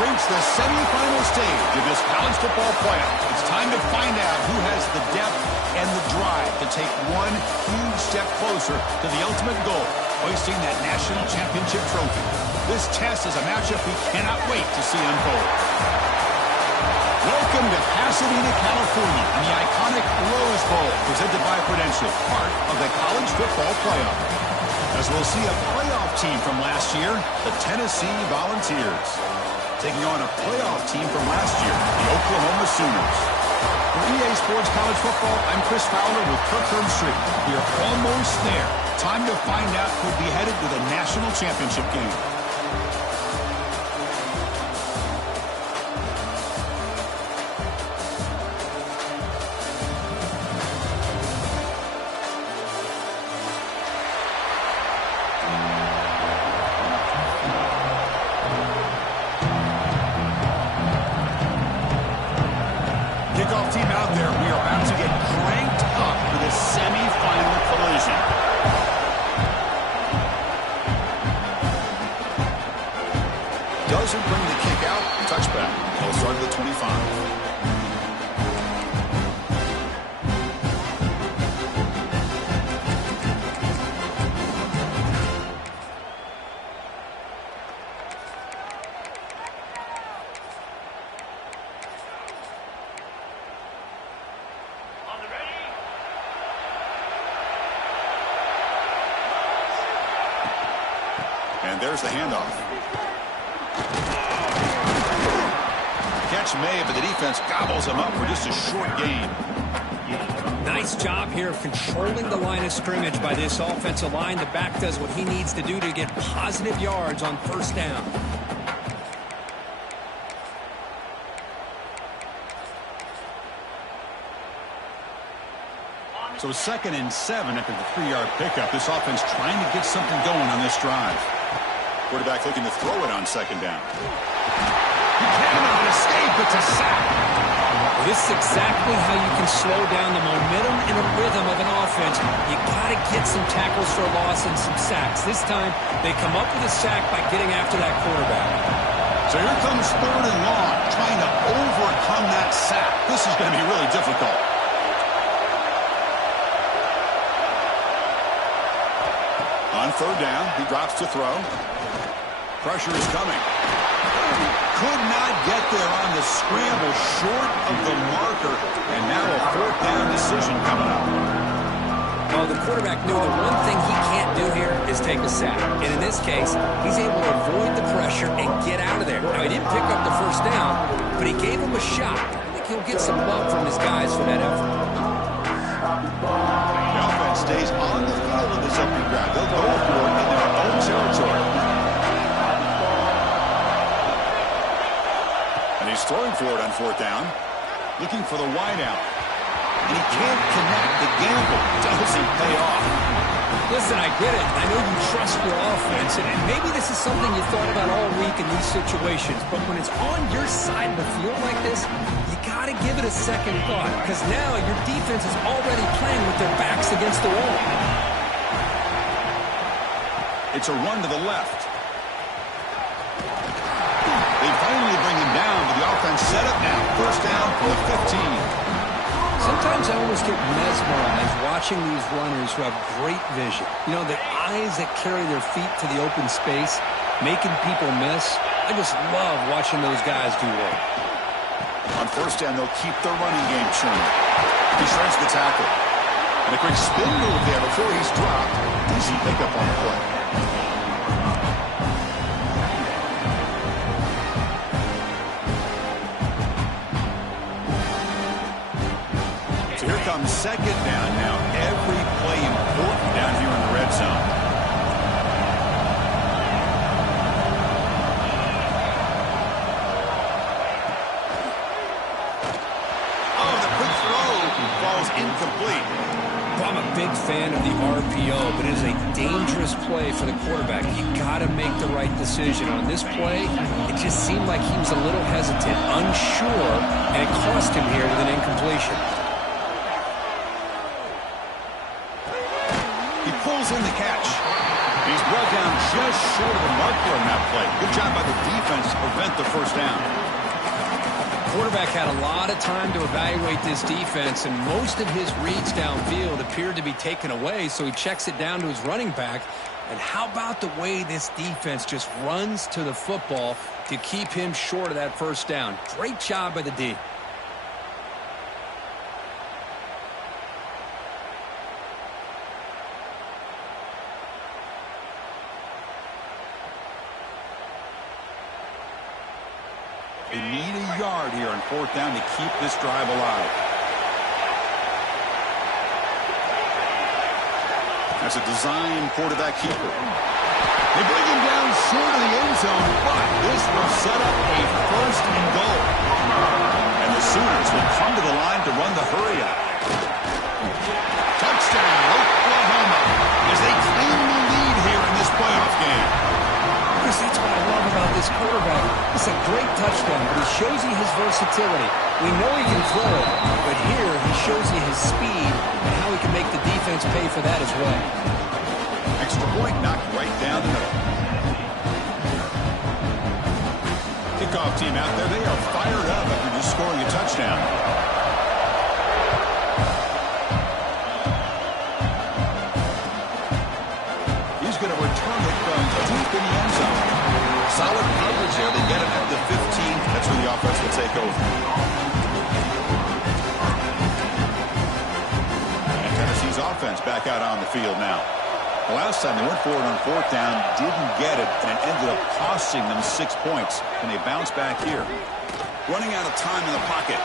reached the semifinal stage of this college football playoff. It's time to find out who has the depth and the drive to take one huge step closer to the ultimate goal, hoisting that national championship trophy. This test is a matchup we cannot wait to see unfold. Welcome to Pasadena, California, in the iconic Rose Bowl, presented by Prudential, part of the college football playoff. As we'll see a playoff team from last year, the Tennessee Volunteers, taking on a playoff team from last year, the Oklahoma Sooners. For EA Sports College Football, I'm Chris Fowler with Kirk Herbstreit. We are almost there. Time to find out who'll be headed to the national championship game. Kickoff team out there. We are about to get cranked up for this semifinal collision. Doesn't bring the kick out. Touchback. He'll start at the 25. And there's the handoff. Catch made, but the defense gobbles him up for just a short gain. Nice job here of controlling the line of scrimmage by this offensive line. The back does what he needs to do to get positive yards on first down. So 2nd and 7 after the 3-yard pickup. This offense trying to get something going on this drive. Quarterback looking to throw it on 2nd down. He cannot escape. It's a sack. This is exactly how you can slow down the momentum and the rhythm of an offense. You got to get some tackles for a loss and some sacks. This time, they come up with a sack by getting after that quarterback. So here comes 3rd and long, trying to overcome that sack. This is going to be really difficult. On 3rd down, he drops to throw. Pressure is coming. Could not get there on the scramble, short of the marker, and now a 4th down decision coming up. Well, the quarterback knew the one thing he can't do here is take a sack. And in this case, he's able to avoid the pressure and get out of there. Now, he didn't pick up the 1st down, but he gave him a shot. I think he'll get some love from his guys for that effort. The offense stays on the field with this opening drive. They'll go for it in their own territory. And he's throwing for it on 4th down, looking for the wideout. And he can't connect. The gamble doesn't pay off. Listen, I get it. I know you trust your offense, and maybe this is something you thought about all week in these situations, but when it's on your side of the field like this, you got to give it a second thought, because now your defense is already playing with their backs against the wall. It's a run to the left. They finally bring him down, but the offense set up now. 1st down for the 15. Sometimes I almost get mesmerized watching these runners who have great vision. You know, the eyes that carry their feet to the open space, making people miss. I just love watching those guys do work. On 1st down, they'll keep their running game churning. He shreds the tackle. And a quick spin move there before he's dropped. Easy pickup on the play. So here comes 2nd down now. Every play important down here in the red zone. Oh, the quick throw falls incomplete. Well, I'm a big fan of the RPO, but it is a dangerous play for the quarterback. You got to make the right decision. On this play, it just seemed like he was a little hesitant, unsure, and it cost him here with an incompletion. He pulls in the catch. He's brought down just short of the marker on that play. Good job by the defense to prevent the first down. Quarterback had a lot of time to evaluate this defense, and most of his reads downfield appeared to be taken away, so he checks it down to his running back. And how about the way this defense just runs to the football to keep him short of that first down? Great job by the D. They need a yard here on fourth down to keep this drive alive. That's a design quarterback keeper. They bring him down short of the end zone, but this will set up a first and goal. And the Sooners will come to the line to run the hurry up. Touchdown, Oklahoma, as they claim the lead here in this playoff game. Chris, that's what I love about this quarterback. It's a great touchdown, but he shows you his versatility. We know he can throw it, but here he shows you his speed and how he can make the defense pay for that as well. Extra point knocked right down the middle. Kickoff team out there, they are fired up after just scoring a touchdown. He's going to return it from deep in the end zone. Solid coverage there. They get it at the 15. That's where the offense will take over. And Tennessee's offense back out on the field now. The last time they went for it on fourth down, didn't get it, and it ended up costing them 6 points. And they bounce back here. Running out of time in the pocket.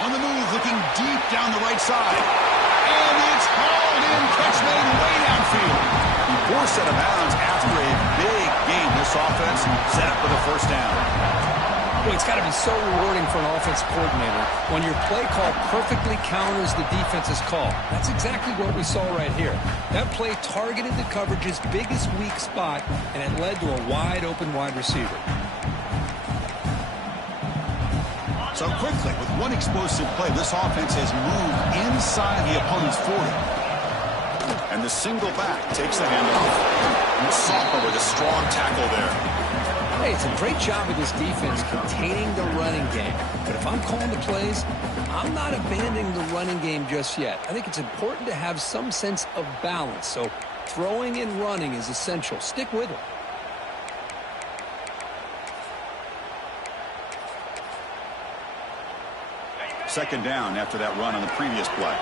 On the move, looking deep down the right side. And it's hauled in, catch made way downfield. He forced out of bounds after a big game. This offense set up for the first down. Well, it's got to be so rewarding for an offense coordinator when your play call perfectly counters the defense's call. That's exactly what we saw right here. That play targeted the coverage's biggest weak spot, and it led to a wide-open wide receiver. So quickly, with one explosive play, this offense has moved inside the opponent's 40. And the single back takes the handoff. Sophomore with a strong tackle there. Hey, it's a great job of this defense containing the running game. But if I'm calling the plays, I'm not abandoning the running game just yet. I think it's important to have some sense of balance. So throwing and running is essential. Stick with it. Second down after that run on the previous play.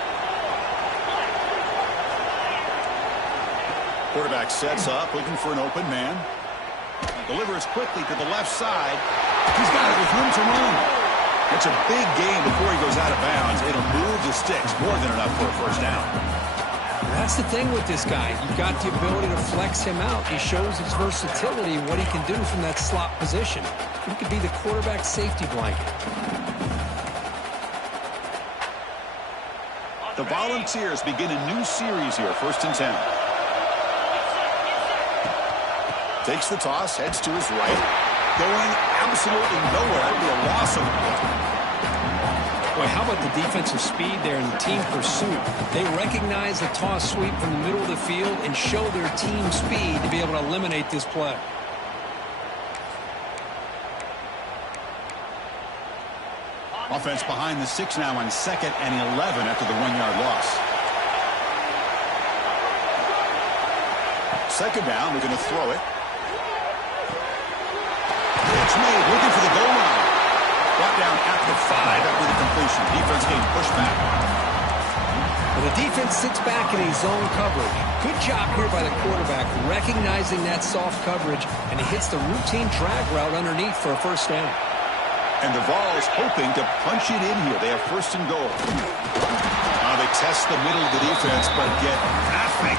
Quarterback sets up, looking for an open man. Delivers quickly to the left side. He's got it with room to run. It's a big game before he goes out of bounds. It'll move the sticks, more than enough for a first down. That's the thing with this guy. You've got the ability to flex him out. He shows his versatility and what he can do from that slot position. He could be the quarterback safety blanket. The Volunteers begin a new series here, 1st and 10. Takes the toss, heads to his right. Going absolutely nowhere. That would be a loss of the ball. Boy, how about the defensive speed there in the team pursuit? They recognize the toss sweep from the middle of the field and show their team speed to be able to eliminate this play. Offense behind the 6 now on 2nd and 11 after the 1-yard loss. Second down, we're going to throw it. It's made, looking for the goal line. Brought down at the 5 after the completion. Defense getting pushed back. Well, the defense sits back in a zone coverage. Good job here by the quarterback, recognizing that soft coverage, and he hits the routine drag route underneath for a first down. And the Vols hoping to punch it in here. They have 1st and goal. Now they test the middle of the defense, but get nothing.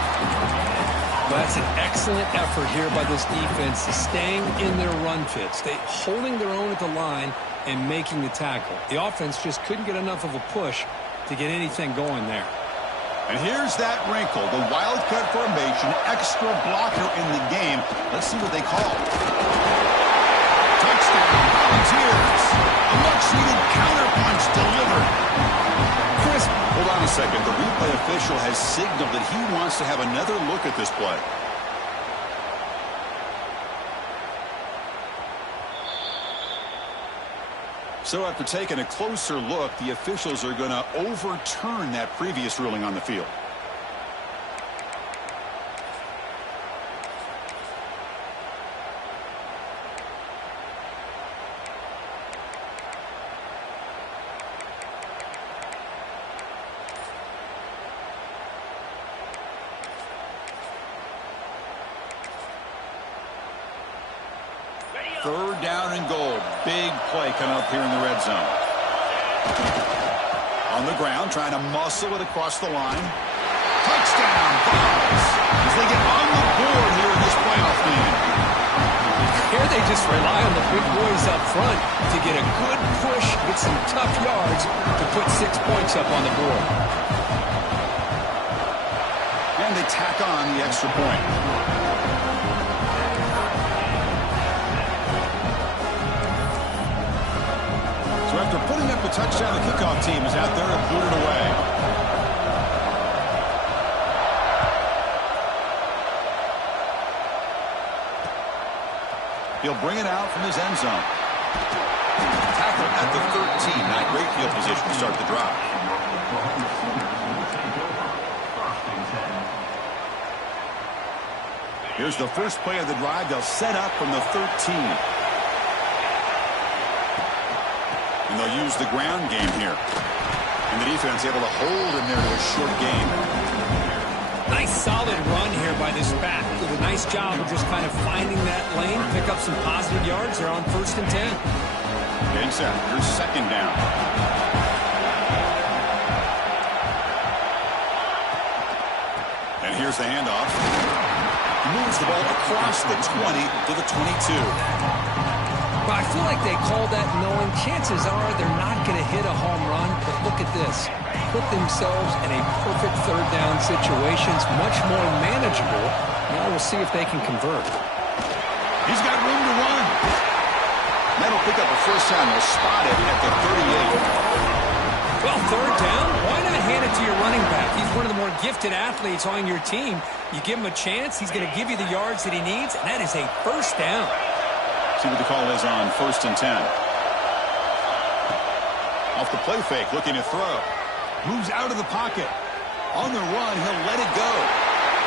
Well, that's an excellent effort here by this defense, staying in their run fits. They holding their own at the line and making the tackle. The offense just couldn't get enough of a push to get anything going there. And here's that wrinkle, the wildcat formation, extra blocker in the game. Let's see what they call. Touchdown, Volunteers. A much-needed counterpunch delivered. Chris, hold on a second. The replay official has signaled that he wants to have another look at this play. So after taking a closer look, the officials are going to overturn that previous ruling on the field. Third down and goal. Big play coming up here in the red zone. On the ground, trying to muscle it across the line. Touchdown, Bucks, as they get on the board here in this playoff game. Here they just rely on the big boys up front to get a good push, get some tough yards to put 6 points up on the board. And they tack on the extra point. After putting up the touchdown, the kickoff team is out there to boot it away. He'll bring it out from his end zone. Tackle at the 13. Not great field position to start the drive. Here's the first play of the drive. They'll set up from the 13. And they'll use the ground game here. And the defense able to hold him there to a short gain. Nice solid run here by this back. Did a nice job of just kind of finding that lane, pick up some positive yards. They're on 1st and 10. Getting set. Here's 2nd down. And here's the handoff. Moves the ball across the 20 to the 22. Well, I feel like they called that knowing chances are they're not going to hit a home run. But look at this. Put themselves in a perfect 3rd down situation. It's much more manageable. Now we'll see if they can convert. He's got room to run. That'll pick up a first down. They'll spot it at the 38. Well, 3rd down, why not hand it to your running back? He's one of the more gifted athletes on your team. You give him a chance, he's going to give you the yards that he needs, and that is a first down. See what the call is on 1st and 10. Off the play fake, looking to throw. Moves out of the pocket. On the run, he'll let it go.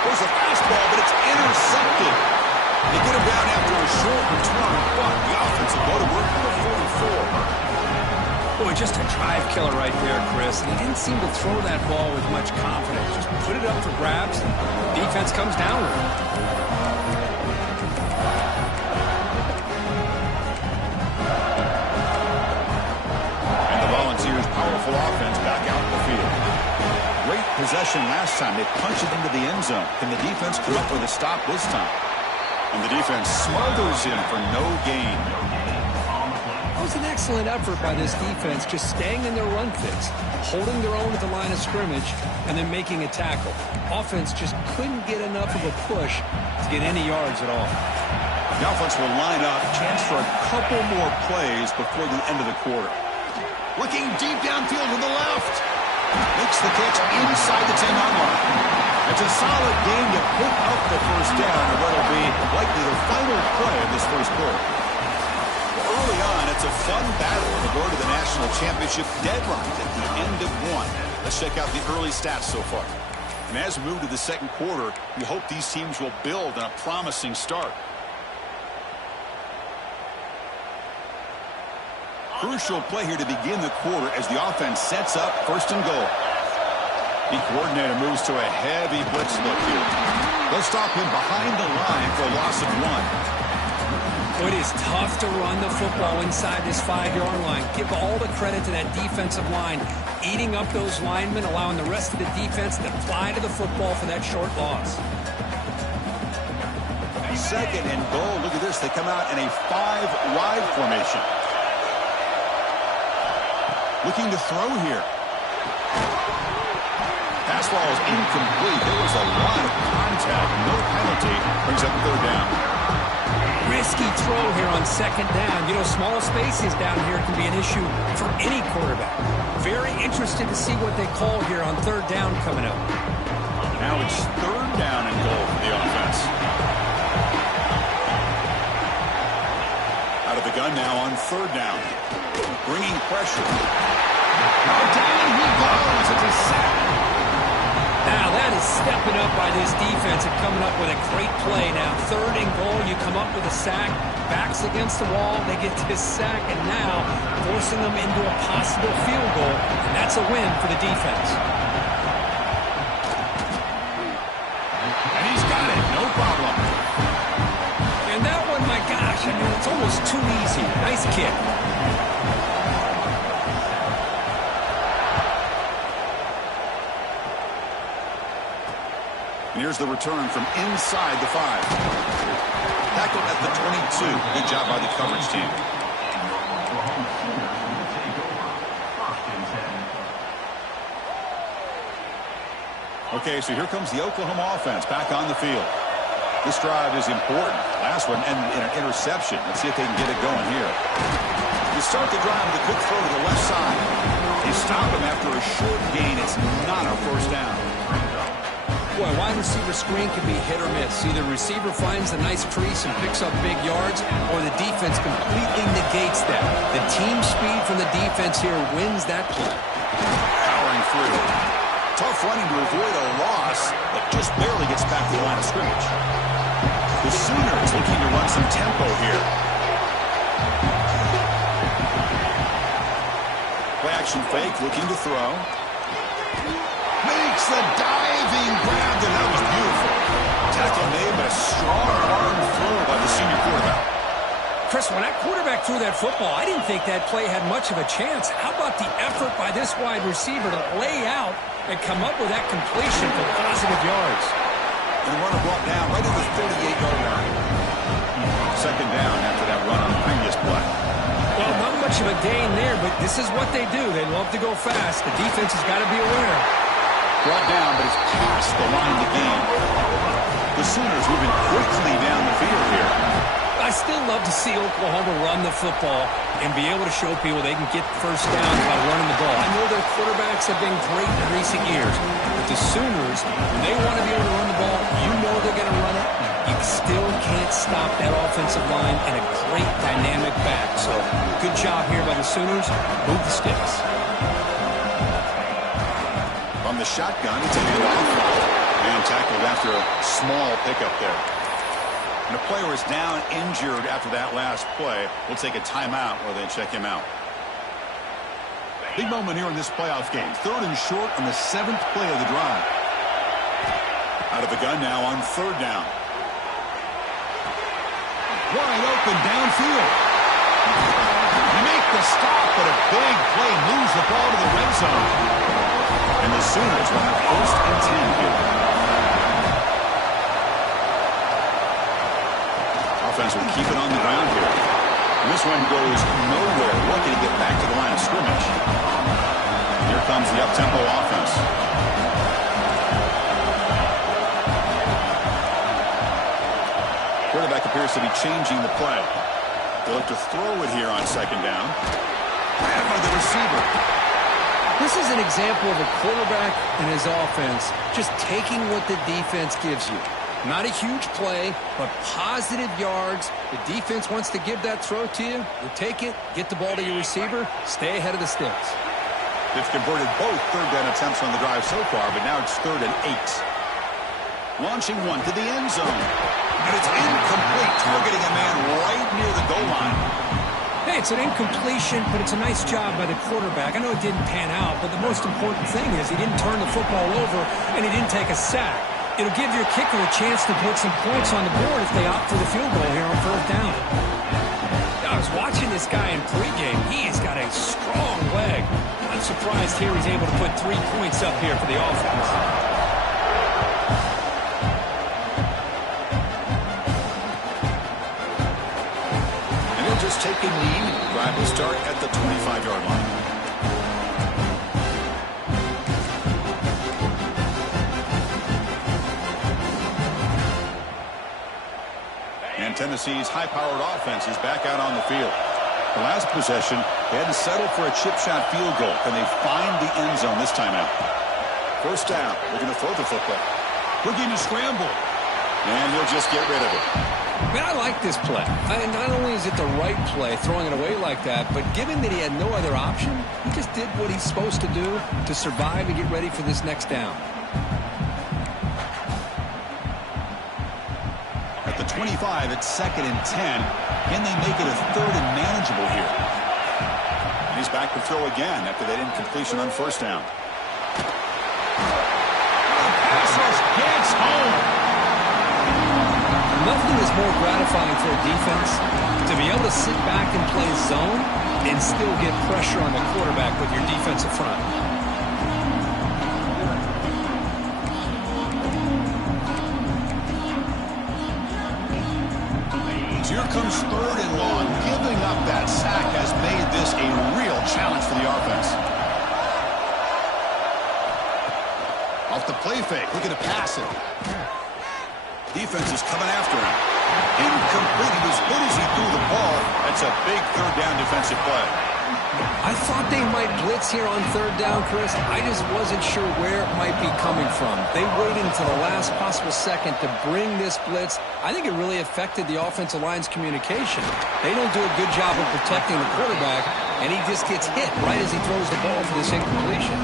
There's a fastball, but it's intercepted. They get him down after a short return, but the offense will go to work for the 44. Boy, just a drive killer right there, Chris. He didn't seem to throw that ball with much confidence. Just put it up for grabs. Defense comes down with it. Powerful offense back out in the field. Great possession last time. They punched it into the end zone. Can the defense come up with a stop this time? And the defense smothers him for no gain. That was an excellent effort by this defense, just staying in their run fits, holding their own at the line of scrimmage, and then making a tackle. Offense just couldn't get enough of a push to get any yards at all. The offense will line up. Chance for a couple more plays before the end of the quarter. Looking deep downfield to the left. Makes the catch inside the 10-yard line. It's a solid game to put up the first down, and what'll be likely the final play of this first quarter. Early on, it's a fun battle to go to the national championship deadline at the end of one. Let's check out the early stats so far. And as we move to the second quarter, we hope these teams will build on a promising start. Crucial play here to begin the quarter as the offense sets up 1st and goal. The coordinator moves to a heavy blitz look here. They'll stop him behind the line for a loss of 1. It is tough to run the football inside this 5-yard line. Give all the credit to that defensive line, eating up those linemen, allowing the rest of the defense to fly to the football for that short loss. 2nd and goal. Look at this. They come out in a 5-wide formation. Looking to throw here. Pass ball is incomplete. There was a lot of contact. No penalty. Brings up 3rd down. Risky throw here on 2nd down. You know, small spaces down here can be an issue for any quarterback. Very interested to see what they call here on 3rd down coming up. Now it's 3rd down and goal for the offense. Out of the gun gun now on third down. Bringing pressure. Oh, down he goes. It's a sack. Now that is stepping up by this defense and coming up with a great play. Now 3rd and goal, you come up with a sack, backs against the wall, they get this sack, and now forcing them into a possible field goal, and that's a win for the defense. And he's got it, no problem. And that one, my gosh, I mean, it's almost too easy. Nice kick. And here's the return from inside the 5. Tackled at the 22. Good job by the coverage team. Okay, so here comes the Oklahoma offense back on the field. This drive is important. Last one ended in an interception. Let's see if they can get it going here. You start the drive with a quick throw to the left side. You stop him after a short gain. It's not a first down. Boy, wide receiver screen can be hit or miss. Either receiver finds a nice crease and picks up big yards, or the defense completely negates that. The team speed from the defense here wins that play. Powering through. Tough running to avoid a loss, but just barely gets back to the line of scrimmage. The Sooners looking to run some tempo here. Play action fake, looking to throw. Makes the diving grab, and that was beautiful. Tackle made, but a strong arm throw by the senior quarterback. Chris, when that quarterback threw that football, I didn't think that play had much of a chance. How about the effort by this wide receiver to lay out and come up with that completion for positive yards? And the runner brought down right at the 38-yard line. Second down after that run on the previous play. Well, not much of a gain there, but this is what they do. They love to go fast. The defense has got to be aware. Brought down, but it's past the line of the game. The Sooners moving quickly down the field here. I still love to see Oklahoma run the football and be able to show people they can get first downs by running the ball. I know their quarterbacks have been great in recent years, but the Sooners, when they want to be able to run the ball, you know they're going to run it. You still can't stop that offensive line and a great dynamic back. So good job here by the Sooners. Move the sticks. From the shotgun, it's a handoff. And tackled after a small pickup there. And the player is down injured after that last play. We'll take a timeout while they check him out. Big moment here in this playoff game. 3rd and short on the 7th play of the drive. Out of the gun now on 3rd down. Wide open downfield. You make the stop, but a big play moves the ball to the red zone. And the Sooners will have 1st and 10 here. Offense will keep it on the ground here. And this one goes nowhere. Lucky to get back to the line of scrimmage. Here comes the up-tempo offense. Quarterback appears to be changing the play. They'll look to throw it here on 2nd down. Grabbed by the receiver. This is an example of a quarterback and his offense just taking what the defense gives you. Not a huge play, but positive yards. The defense wants to give that throw to you. You take it, get the ball to your receiver, stay ahead of the sticks. They've converted both 3rd down attempts on the drive so far, but now it's 3rd and 8. Launching one to the end zone. And it's incomplete, targeting a man right near the goal line. Hey, it's an incompletion, but it's a nice job by the quarterback. I know it didn't pan out, but the most important thing is he didn't turn the football over and he didn't take a sack. It'll give your kicker a chance to put some points on the board if they opt for the field goal here on 3rd down. I was watching this guy in pregame. He has got a strong leg. I'm surprised here he's able to put 3 points up here for the offense. And they'll just take a lead. Drive will start at the 25-yard line. And Tennessee's high-powered offense is back out on the field. The last possession, they had to settle for a chip shot field goal. Can they find the end zone this time out? 1st down, looking to throw the football. Looking to scramble. And he'll just get rid of it. Man, I like this play. Not only is it the right play, throwing it away like that, but given that he had no other option, he just did what he's supposed to do to survive and get ready for this next down. At the 25, it's 2nd and 10. Can they make it a 3rd and manageable here? And he's back to throw again after that incompletion on 1st down. Pass rush gets home. Nothing is more gratifying for a defense to be able to sit back and play zone and still get pressure on the quarterback with your defensive front. Here comes 3rd and long. Giving up that sack has made this a real challenge for the offense. Off the play fake, looking to pass it. Defense is coming after him. Incomplete. He was good as he threw the ball. That's a big 3rd down defensive play. I thought they might blitz here on 3rd down, Chris. I just wasn't sure where it might be coming from. They waited until the last possible second to bring this blitz. I think it really affected the offensive line's communication. They don't do a good job of protecting the quarterback, and he just gets hit right as he throws the ball for this incompletion.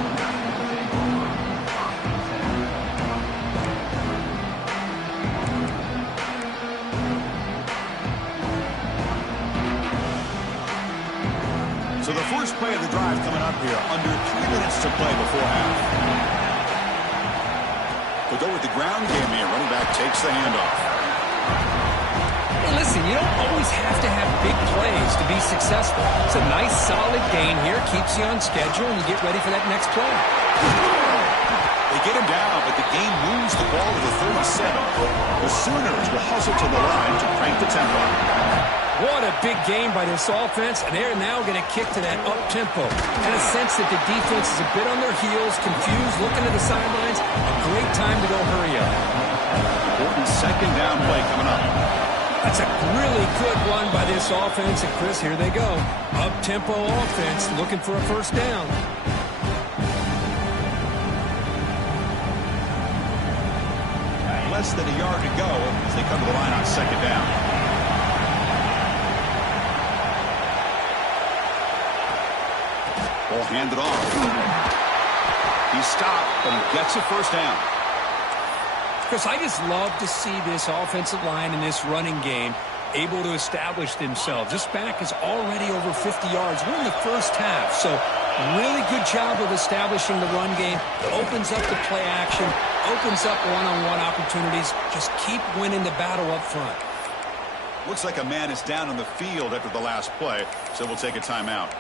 So the first play of the drive coming up here, under 3 minutes to play before half. They'll go with the ground game here. Running back takes the handoff. Hey, listen, you don't always have to have big plays to be successful. It's a nice, solid gain here. Keeps you on schedule, and you get ready for that next play. They get him down, but the game moves the ball to the 37. The Sooners will hustle to the line to crank the tempo. What a big game by this offense, and they're now going to kick to that up-tempo. And a sense that the defense is a bit on their heels, confused, looking at the sidelines. A great time to go hurry up. Important 2nd down play coming up. That's a really good run by this offense, and Chris, here they go. Up-tempo offense, looking for a 1st down. Less than a yard to go as they come to the line on 2nd down. Ball handed off. He stopped, but he gets a 1st down. Chris, I just love to see this offensive line in this running game able to establish themselves. This back is already over 50 yards. We're in the first half, so really good job of establishing the run game. It opens up the play action, opens up one-on-one opportunities. Just keep winning the battle up front. Looks like a man is down on the field after the last play, so we'll take a timeout.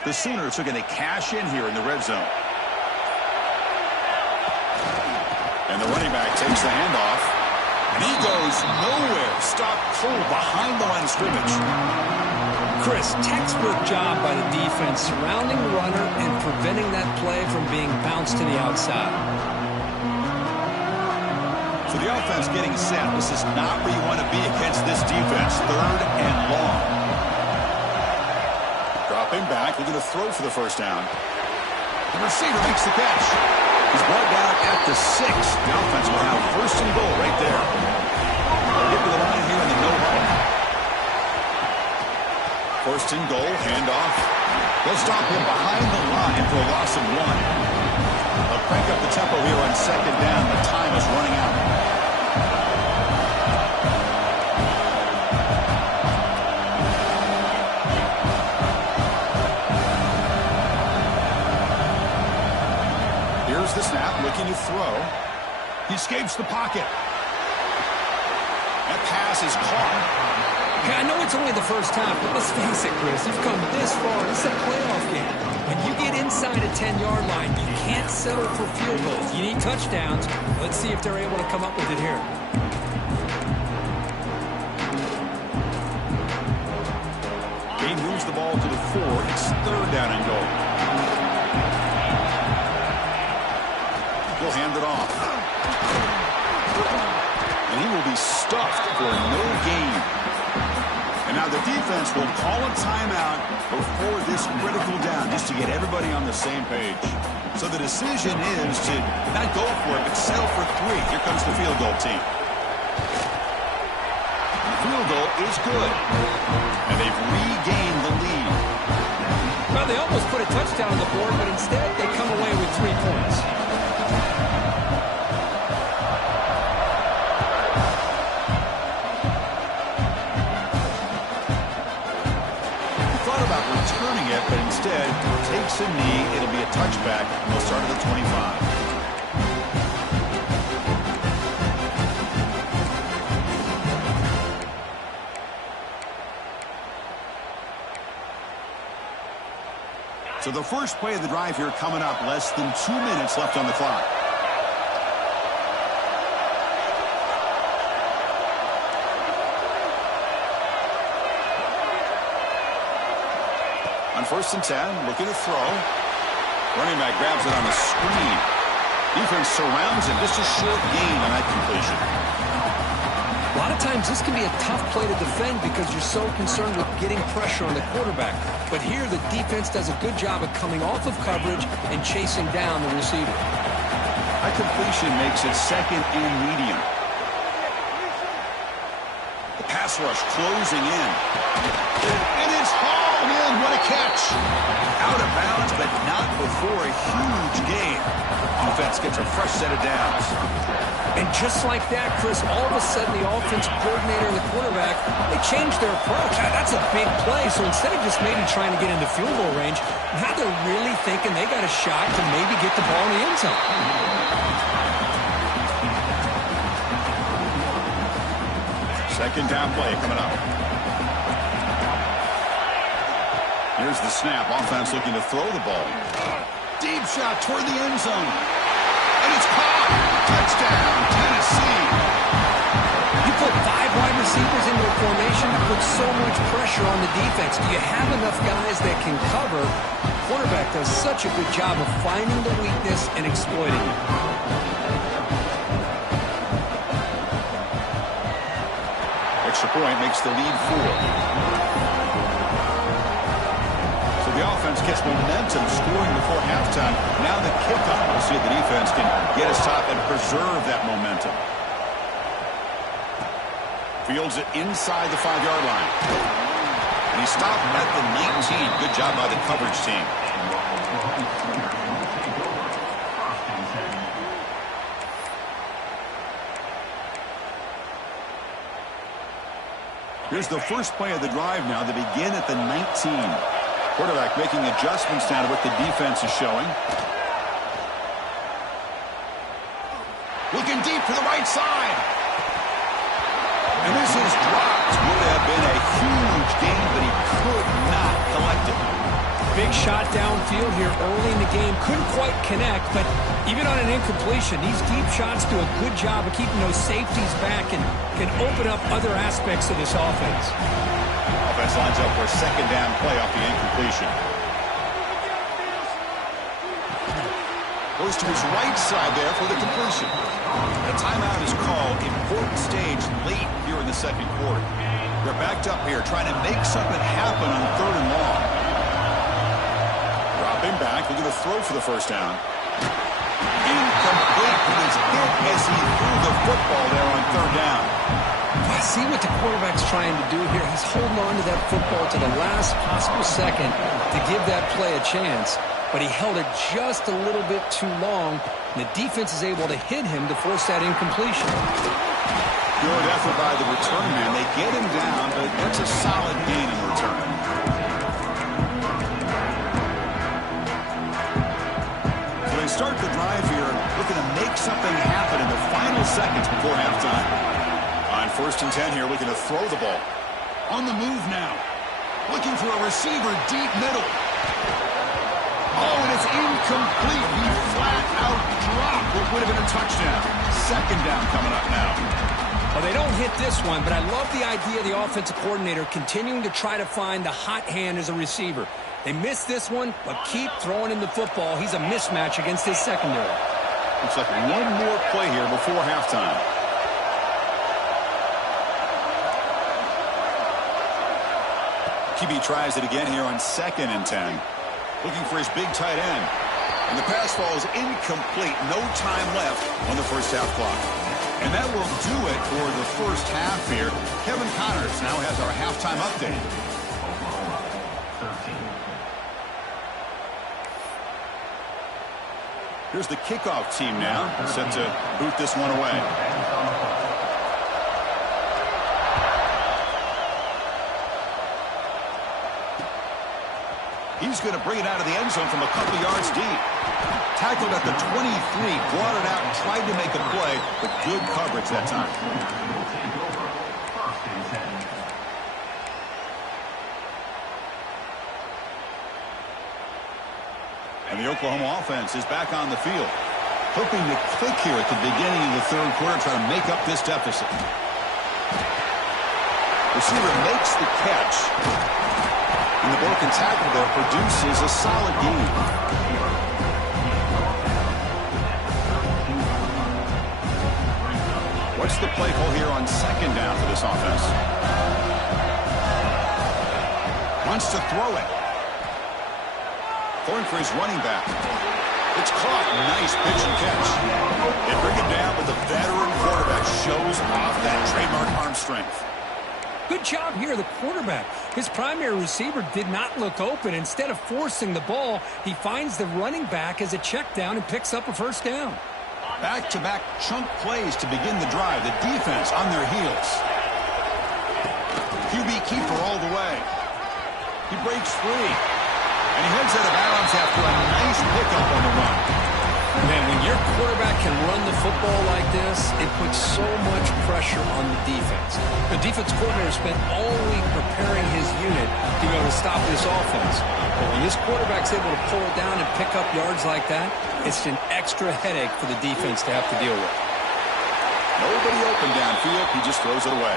The Sooners are going to cash in here in the red zone. And the running back takes the handoff. And he goes nowhere. Stopped cold behind the line of scrimmage. Chris, textbook job by the defense surrounding the runner and preventing that play from being bounced to the outside. So the offense getting set. This is not where you want to be against this defense. 3rd and long. Dropping back, looking to throw for the 1st down. The receiver makes the catch. He's brought down at the 6. The offense will have 1st and goal right there. They'll get to the line here in the no-huddle. 1st and goal, handoff. They'll stop him behind the line for a loss of 1. They'll crank up the tempo here on 2nd down. The time is running out. Here's the snap, looking to throw. He escapes the pocket. That pass is caught. Okay, I know it's only the first half, but let's face it, Chris. You've come this far. This is a playoff game. When you get inside a 10-yard line, you can't settle for field goals. You need touchdowns. Let's see if they're able to come up with it here. He moves the ball to the 4. It's 3rd down and goal. He'll hand it off. offense will call a timeout before this critical down, just to get everybody on the same page. So the decision is to not go for it, but settle for 3. Here comes the field goal team. The field goal is good, and they've regained the lead. Well, they almost put a touchdown on the board, but instead they come away with 3 points. Returning it, but instead takes a knee. It'll be a touchback. They'll start at the 25. So the first play of the drive here coming up. Less than 2 minutes left on the clock. On 1st and 10, looking to throw. Running back grabs it on the screen. Defense surrounds him. Just a short gain on that completion. A lot of times this can be a tough play to defend because you're so concerned with getting pressure on the quarterback. But here the defense does a good job of coming off of coverage and chasing down the receiver. That completion makes it 2nd and medium. The pass rush closing in. It is hauled in. What a catch. Out of bounds, but not before a huge gain. Offense gets a fresh set of downs. And just like that, Chris, all of a sudden the offensive coordinator and the quarterback, they changed their approach. That's a big play. So instead of just maybe trying to get into field goal range, now they're really thinking they got a shot to maybe get the ball in the end zone. Second down play coming up. Here's the snap. Offense looking to throw the ball. Deep shot toward the end zone. And it's caught. Touchdown, Tennessee. You put 5 wide receivers into a formation, that puts so much pressure on the defense. Do you have enough guys that can cover? The quarterback does such a good job of finding the weakness and exploiting it. Extra point makes the lead 4. So the offense gets momentum, scoring before halftime. Now the kickoff. We'll see if the defense can get a stop and preserve that momentum. Fields it inside the 5-yard line. And he stopped at the 19. Good job by the coverage team. Here's the first play of the drive now. They begin at the 19. Quarterback making adjustments now to what the defense is showing. Looking deep to the right side. And this is dropped. Would have been a huge gain, but he could not collect it. Big shot downfield here early in the game. Couldn't quite connect, but even on an incompletion, these deep shots do a good job of keeping those safeties back and can open up other aspects of this offense. Offense lines up for a second down play off the incompletion. Goes to his right side there for the completion. A timeout is called. Important stage late here in the second quarter. They're backed up here trying to make something happen on 3rd and long. Dropping back, looking to throw for the first down. Incomplete. He was hit as he threw the football there on 3rd down. I see what the quarterback's trying to do here. He's holding on to that football to the last possible second to give that play a chance. But he held it just a little bit too long. And the defense is able to hit him to force that incompletion. Good effort by the return man. They get him down, but that's a solid gain in the return. So they start the drive here, looking to make something happen in the final seconds before halftime. On 1st and 10 here, looking to throw the ball. On the move now. Looking for a receiver deep middle. Oh, and it's incomplete. He flat out dropped what would have been a touchdown. Second down coming up now. Well, they don't hit this one, but I love the idea of the offensive coordinator continuing to try to find the hot hand as a receiver. They missed this one, but keep throwing him the football. He's a mismatch against his secondary. Looks like one more play here before halftime. QB tries it again here on 2nd and 10. Looking for his big tight end. And the pass falls incomplete. No time left on the first half clock. And that will do it for the first half here. Kevin Connors now has our halftime update. Here's the kickoff team now, set to boot this one away. He's going to bring it out of the end zone from a couple yards deep. Tackled at the 23, brought it out and tried to make a play, but good coverage that time. And the Oklahoma offense is back on the field. Hoping to click here at the beginning of the third quarter, trying to make up this deficit. Receiver makes the catch. And the broken tackle there produces a solid gain. What's the play call here on 2nd down for this offense? Wants to throw it. Going for his running back. It's caught. Nice pitch and catch. They bring it down, but the veteran quarterback shows off that trademark arm strength. Good job here, the quarterback. His primary receiver did not look open. Instead of forcing the ball, he finds the running back as a check down and picks up a first down. Back-to-back chunk plays to begin the drive. The defense on their heels. QB keeper all the way. He breaks free. And he heads out of bounds after a nice pickup on the run. Man, when your quarterback can run the football like this, it puts so much pressure on the defense. The defense coordinator spent all week preparing his unit to be able to stop this offense. But when this quarterback's able to pull it down and pick up yards like that, it's an extra headache for the defense to have to deal with. Nobody open downfield. He just throws it away.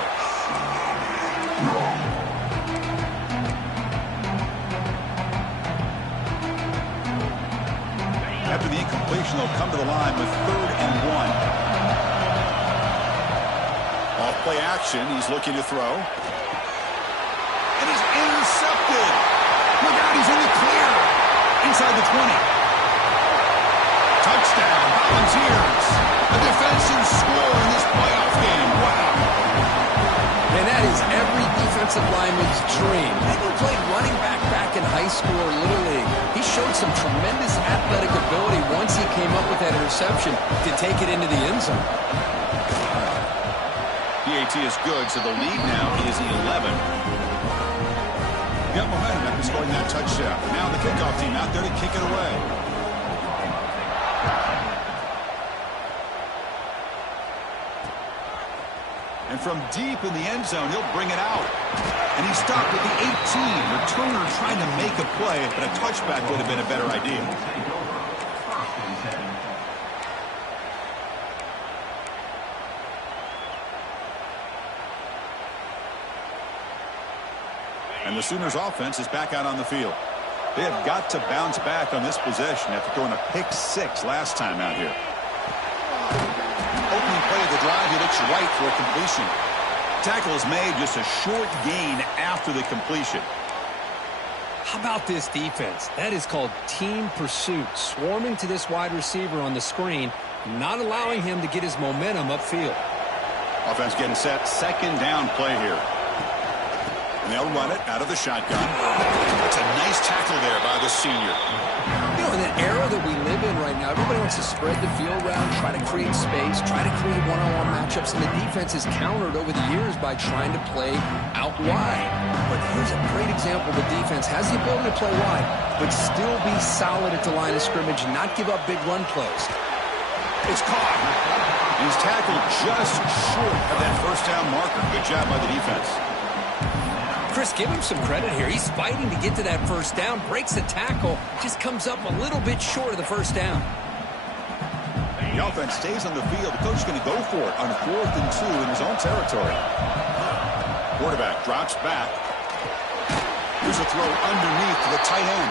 After the incompletion, they'll come to the line with 3rd and 1. Off play action, he's looking to throw. And he's intercepted. Look out, he's in the clear. Inside the 20. Touchdown, Volunteers. A defensive score in this playoff game. Wow. And that is every defensive lineman's dream. Maybe he played running back in high school or Little League. He showed some tremendous athletic ability once he came up with that interception to take it into the end zone. PAT is good, so the lead now is 11. Got momentum after scoring that touchdown. Now the kickoff team out there to kick it away. And from deep in the end zone, he'll bring it out. And he stopped at the 18. Returner trying to make a play, but a touchback would have been a better idea. And the Sooners offense is back out on the field. They have got to bounce back on this possession after throwing a pick-6 last time out here. Opening play of the drive, he looks right for a completion. Tackle is made, just a short gain after the completion. How about this defense? That is called team pursuit. Swarming to this wide receiver on the screen, not allowing him to get his momentum upfield. Offense getting set, 2nd down play here. And they'll run it out of the shotgun. That's a nice tackle there by the senior. You know, in the era that we live in right now, everybody wants to spread the field around, try to create space, try to create one-on-one matchups, and the defense is countered over the years by trying to play out wide. But here's a great example. The defense has the ability to play wide, but still be solid at the line of scrimmage and not give up big run plays. It's caught. He's tackled just short of that first down marker. Good job by the defense. Chris, give him some credit here. He's fighting to get to that first down, breaks the tackle, just comes up a little bit short of the first down. The offense stays on the field. The coach is going to go for it on 4th and 2 in his own territory. Quarterback drops back. Here's a throw underneath to the tight end.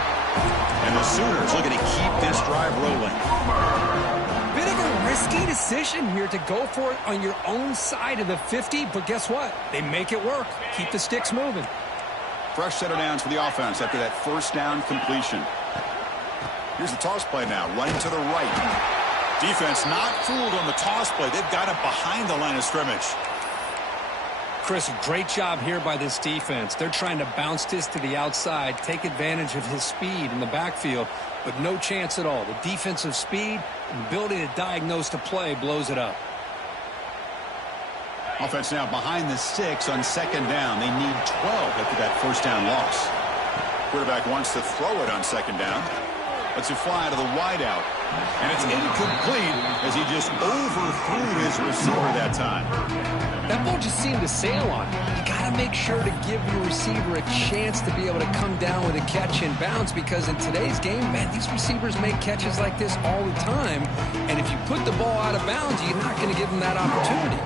And the Sooners looking to keep this drive rolling. Bit of a risky decision here to go for it on your own side of the 50, but guess what? They make it work. Keep the sticks moving. Fresh set of downs for the offense after that first down completion. Here's the toss play now, running to the right. Defense not fooled on the toss play. They've got it behind the line of scrimmage. Chris, great job here by this defense. They're trying to bounce this to the outside, take advantage of his speed in the backfield, but no chance at all. The defensive speed and ability to diagnose the play blows it up. Offense now behind the 6 on second down. They need 12 after that first down loss. Quarterback wants to throw it on second down. Lets it fly to the wideout. And it's incomplete as he just overthrew his receiver that time. That ball just seemed to sail on him. You got to make sure to give your receiver a chance to be able to come down with a catch and bounce, because in today's game, man, these receivers make catches like this all the time. And if you put the ball out of bounds, you're not going to give them that opportunity.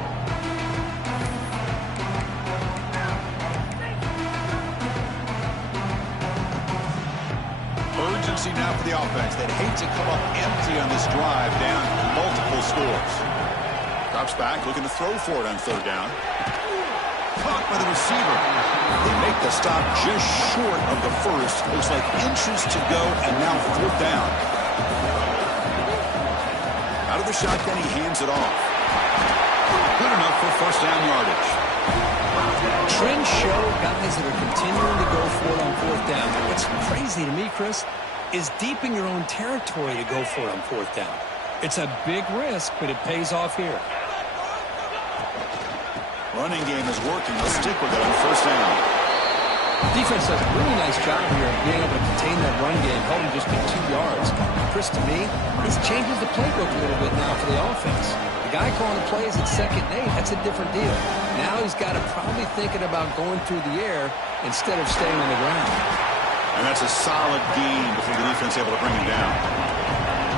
Urgency now for the offense. They'd hate to come up empty on this drive, down multiple scores. Drops back, looking to throw for it on third down. Caught by the receiver. They make the stop just short of the first. Looks like inches to go, and now fourth down. Out of the shotgun, he hands it off. Good enough for first down yardage. Trends show guys that are continuing to go for it on fourth down. What's crazy to me, Chris, is deep in your own territory to go for it on fourth down. It's a big risk, but it pays off here. Running game is working. Let's stick with it on first down. Defense does a really nice job here of being able to contain that run game, holding just to 2 yards. Chris, to me, this changes the playbook a little bit now for the offense. The guy calling the plays at 2nd and 8, that's a different deal. Now he's got to probably thinking about going through the air instead of staying on the ground. And that's a solid gain before the defense able to bring him down.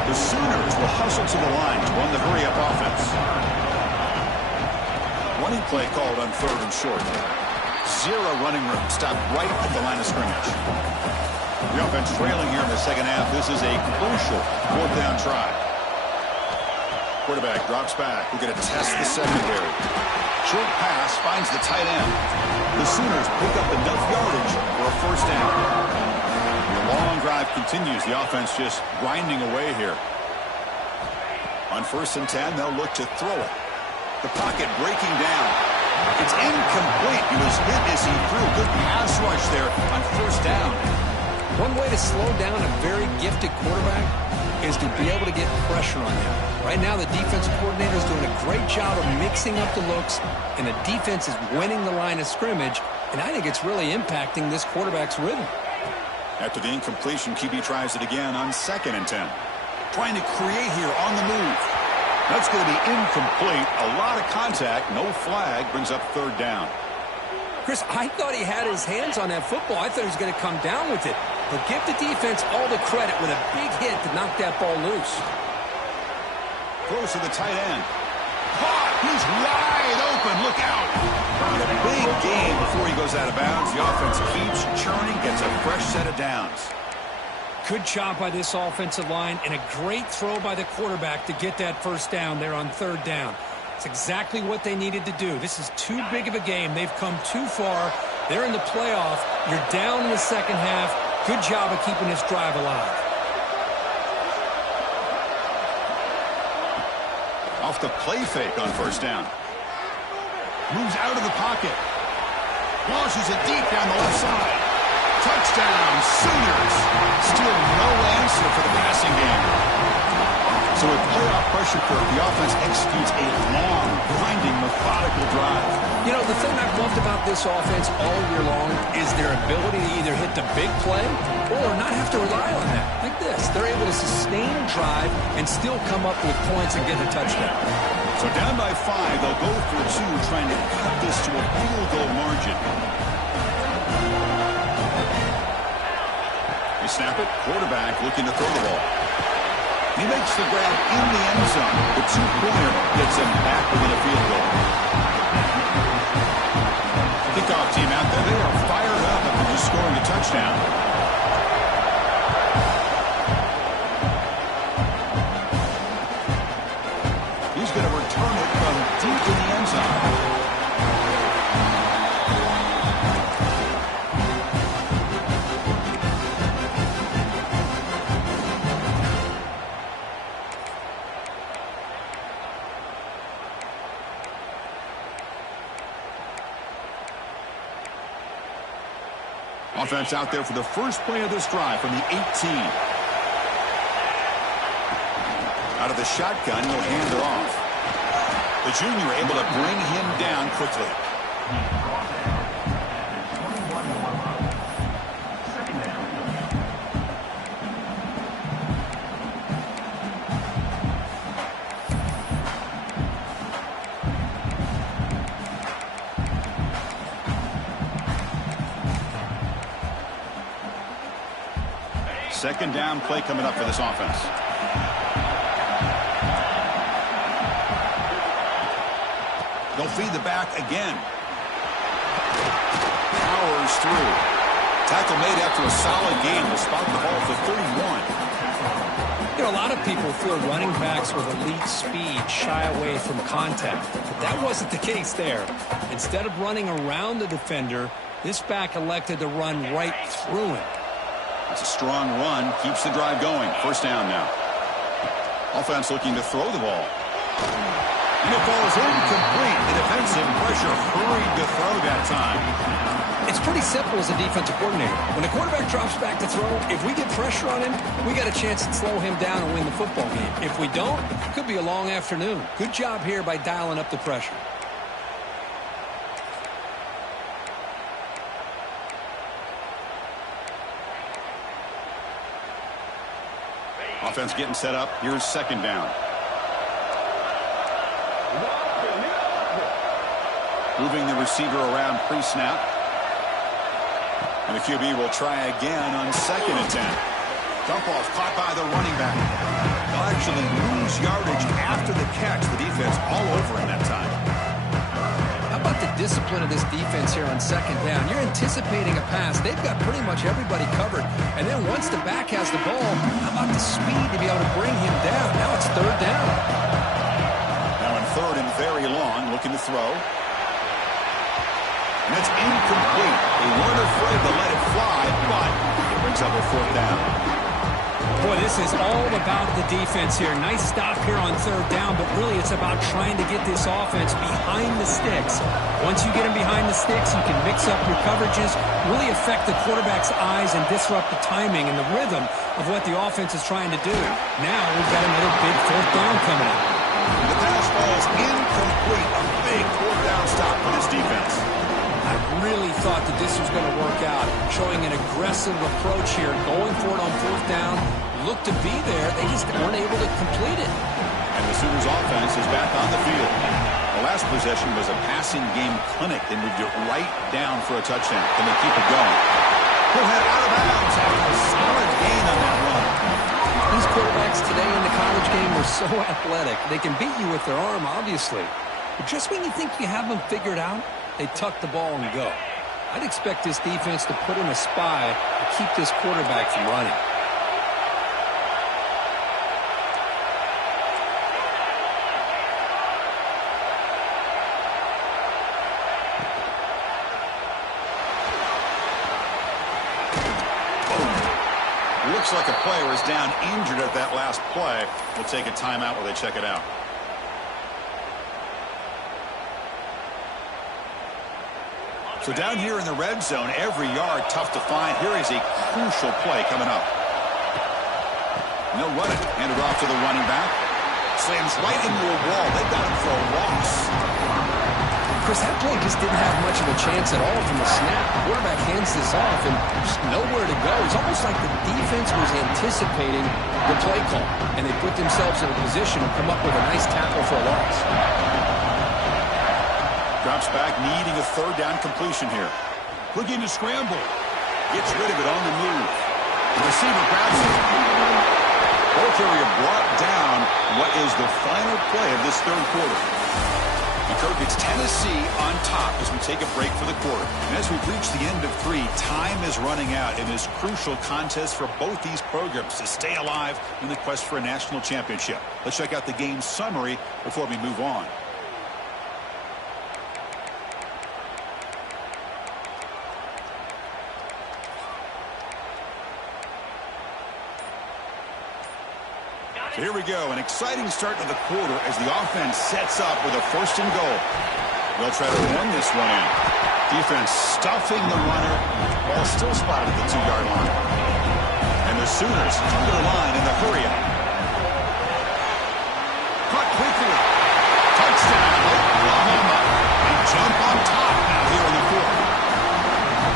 The Sooners will hustle to the line to run the hurry-up offense. Running play called on third and short. Zero running room. Stopped right at the line of scrimmage. The offense trailing here in the second half. This is a crucial fourth down try. Quarterback drops back. We're going to test the secondary. Short pass finds the tight end. The Sooners pick up enough yardage for a first down. The long drive continues. The offense just grinding away here. On 1st and 10, they'll look to throw it. The pocket breaking down. It's incomplete. He was hit as he threw. Good pass rush there on first down. One way to slow down a very gifted quarterback is to be able to get pressure on him. Right now, the defensive coordinator is doing a great job of mixing up the looks, and the defense is winning the line of scrimmage, and I think it's really impacting this quarterback's rhythm. After the incompletion, QB tries it again on 2nd and 10. Trying to create here on the move. That's going to be incomplete. A lot of contact. No flag. Brings up third down. Chris, I thought he had his hands on that football. I thought he was going to come down with it. But give the defense all the credit with a big hit to knock that ball loose. Throws to the tight end. Caught. He's wide open. Look out. And a big gain before he goes out of bounds. The offense keeps churning. Gets a fresh set of downs. Good job by this offensive line, and a great throw by the quarterback to get that first down there on third down. It's exactly what they needed to do. This is too big of a game. They've come too far. They're in the playoff. You're down in the second half. Good job of keeping this drive alive. Off the play fake on first down. Moves out of the pocket. Launches it deep down the left side. Touchdown, Sooners. Still no answer for the passing game. So with playoff pressure curve, the offense executes a long, grinding, methodical drive. You know, the thing I've loved about this offense all year long is their ability to either hit the big play or not have to rely on that. Like this. They're able to sustain a drive and still come up with points and get a touchdown. So down by 5, they'll go for 2, trying to cut this to a field goal margin. Snap it. Quarterback looking to throw the ball. He makes the grab in the end zone. The 2-pointer gets him back within a field goal. Kickoff team out there. They are fired up after just scoring a touchdown. He's going to return it from deep in the end zone. Offense out there for the first play of this drive from the 18. Out of the shotgun, he'll hand it off. The junior able to bring him down quickly. Second down play coming up for this offense. They'll feed the back again. Powers through. Tackle made after a solid gain. Will spot the ball for 31. You know, a lot of people feel running backs with elite speed shy away from contact. But that wasn't the case there. Instead of running around the defender, this back elected to run right through him. It's a strong run. Keeps the drive going. First down now. Offense looking to throw the ball. And it falls incomplete. The defensive pressure hurried to throw that time. It's pretty simple as a defensive coordinator. When a quarterback drops back to throw, if we get pressure on him, we got a chance to slow him down and win the football game. If we don't, it could be a long afternoon. Good job here by dialing up the pressure. Offense getting set up. Here's second down. Moving the receiver around pre-snap. And the QB will try again on second and 10. Dump off caught by the running back. They'll actually lose yardage after the catch. The defense all over him that time. How about the discipline of this defense here on second down? You're anticipating a pass. They've got pretty much everybody covered. And then once the back has the ball, how about the speed to be able to bring him down? Now it's third down. Now in third and very long, looking to throw. And it's incomplete. They weren't afraid to let it fly, but it brings up a fourth down. Boy, this is all about the defense here. Nice stop here on third down, but really it's about trying to get this offense behind the sticks. Once you get them behind the sticks, you can mix up your coverages, really affect the quarterback's eyes and disrupt the timing and the rhythm of what the offense is trying to do. Now we've got another big fourth down coming up. The pass falls incomplete. A big fourth down stop for this defense. I really thought that this was going to work out, showing an aggressive approach here, going for it on fourth down, looked to be there, they just weren't able to complete it. And the Sooners offense is back on the field. The last possession was a passing game clinic. They moved it right down for a touchdown. Can they keep it going? He'll head out of bounds after a solid gain on that run. These quarterbacks today in the college game are so athletic. They can beat you with their arm, obviously. But just when you think you have them figured out, they tuck the ball and go. I'd expect this defense to put in a spy to keep this quarterback from running. Looks like a player is down injured at that last play. We'll take a timeout while they check it out. So down here in the red zone, every yard tough to find. Here is a crucial play coming up. And they'll run it. Hand it off to the running back. Slams right into a wall. They got him for a loss. Chris, that play just didn't have much of a chance at all from the snap. The quarterback hands this off and there's nowhere to go. It's almost like the defense was anticipating the play call, and they put themselves in a position to come up with a nice tackle for a loss. Drops back, needing a third down completion here. Looking to scramble. Gets rid of it on the move. The receiver grabs it. Ball carrier brought down. What is the final play of this third quarter? And Kirk, it's Tennessee on top as we take a break for the quarter. And as we've reached the end of three, time is running out in this crucial contest for both these programs to stay alive in the quest for a national championship. Let's check out the game summary before we move on. So here we go, an exciting start to the quarter as the offense sets up with a first and goal. They'll try to run this one in. Defense stuffing the runner. Ball still spotted at the 2-yard line. And the Sooners come to the line in the hurry-up. Caught quickly. Touchdown, Oklahoma. They jump on top now here in the fourth.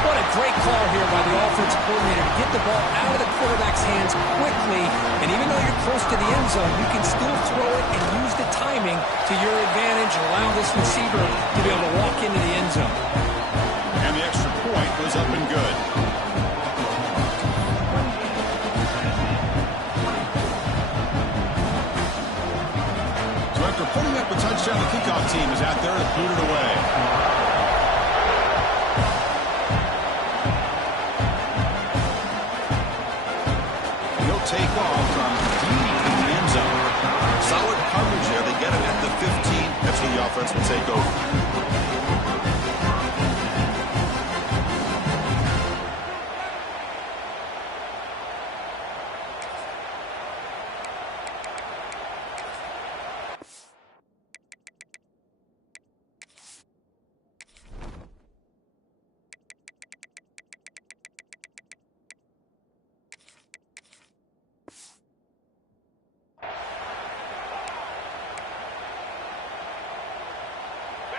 What a great call here by the offensive coordinator to get the ball out of the quarterback's hands quickly. And even though you're close to the end zone, you can still throw it and use the timing to your advantage and allow this receiver to be able to walk into the end zone. And the extra point goes up and good. So after putting up a touchdown, the kickoff team is out there to boot it away. He'll take off from deep in the end zone. Solid coverage there. They get it at the 15. That's where the offense will take over.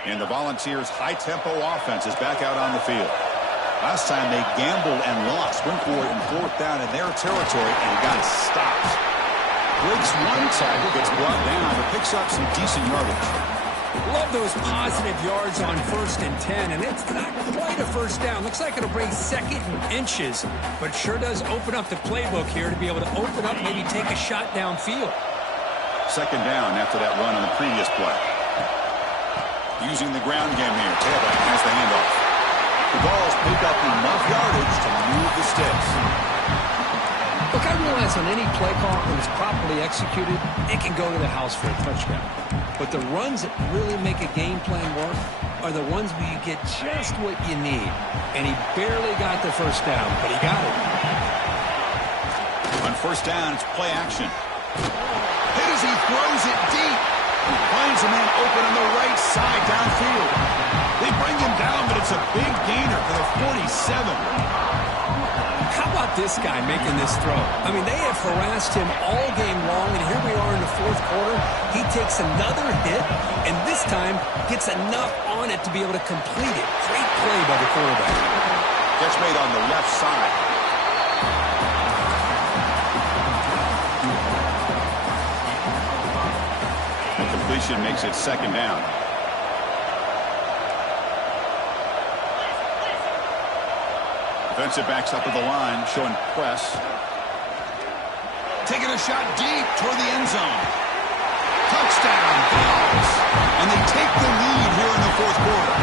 And the Volunteers' high-tempo offense is back out on the field. Last time they gambled and lost. Went for it in 4th down in their territory and got stopped. Breaks one tackle, gets brought down, but picks up some decent yardage. Love those positive yards on 1st and 10, and it's not quite a first down. Looks like it'll bring 2nd and inches, but it sure does open up the playbook here to be able to open up, maybe take a shot downfield. 2nd down after that run on the previous play. Using the ground game here. Tailback has the handoff. The balls pick up enough yardage to move the sticks. Look, I realize on any play call, when it's properly executed, it can go to the house for a touchdown. But the runs that really make a game plan work are the ones where you get just what you need. And he barely got the first down, but he got it. On 1st down, it's play action. Hit as he throws it deep. He finds a man open on the right side downfield. They bring him down, but it's a big gainer for the 47. How about this guy making this throw? I mean, they have harassed him all game long, and here we are in the 4th quarter. He takes another hit, and this time gets enough on it to be able to complete it. Great play by the quarterback. Catch made on the left side. The completion makes it 2nd down. Defensive backs up at the line, showing press. Taking a shot deep toward the end zone. Touchdown, Bills. And they take the lead here in the 4th quarter.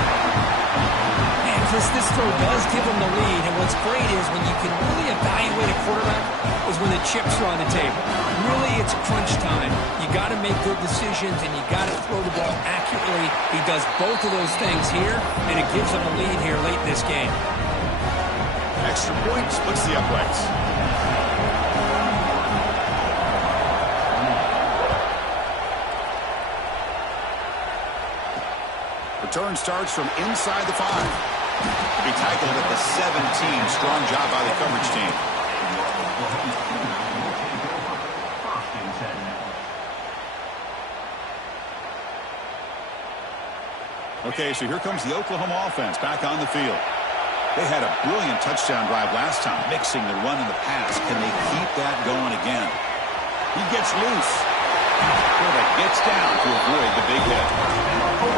Man, Chris, this throw does give them the lead, and what's great is when you can really evaluate a quarterback is when the chips are on the table. Really, it's crunch time. You got to make good decisions, and you got to throw the ball accurately. He does both of those things here, and it gives them a lead here late in this game. Extra point splits the uprights. Return starts from inside the 5. To be tackled at the 17. Strong job by the coverage team. Okay, so here comes the Oklahoma offense back on the field. They had a brilliant touchdown drive last time, mixing the run and the pass. Can they keep that going again? He gets loose. Quarterback gets down to avoid the big hit.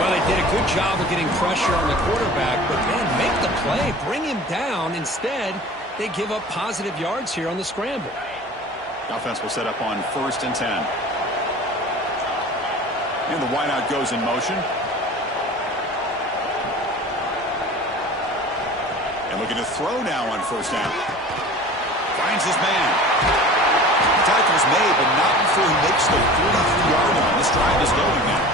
Well, they did a good job of getting pressure on the quarterback, but man, make the play, bring him down. Instead, they give up positive yards here on the scramble. The offense will set up on 1st and 10. And the wideout goes in motion. And looking to throw now on 1st down. Finds his man. The tackle's made, but not before he makes the 43-yard line. This drive is going now.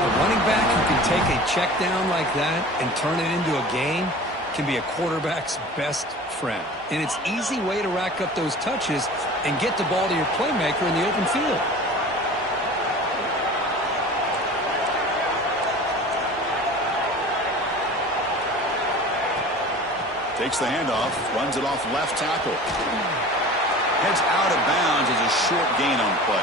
A running back who can take a check down like that and turn it into a gain can be a quarterback's best friend. And it's an easy way to rack up those touches and get the ball to your playmaker in the open field. Takes the handoff, runs it off left tackle. Heads out of bounds as a short gain on play.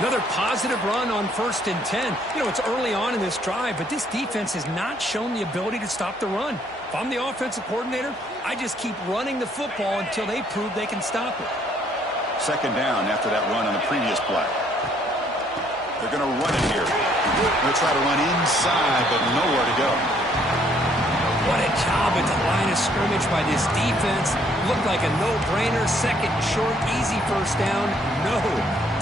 Another positive run on 1st and 10. You know, it's early on in this drive, but this defense has not shown the ability to stop the run. If I'm the offensive coordinator, I just keep running the football until they prove they can stop it. 2nd down after that run on the previous play. They're going to run it here. They'll try to run inside, but nowhere to go. What a job at the line of scrimmage by this defense. Looked like a no-brainer. 2nd and short, easy 1st down. No.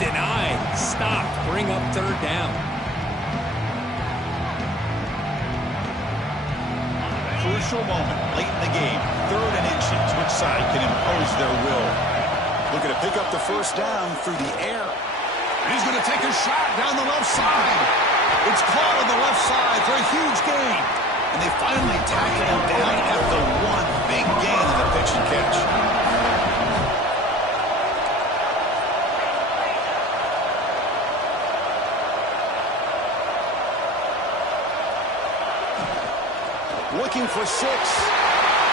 Denied. Stopped. Bring up 3rd down. Crucial moment late in the game. 3rd and inches. Which side can impose their will? Looking to pick up the 1st down through the air. He's going to take a shot down the left side. It's caught on the left side for a huge gain. And they finally tackle him down after one big gain in the pitch and catch. Looking for 6.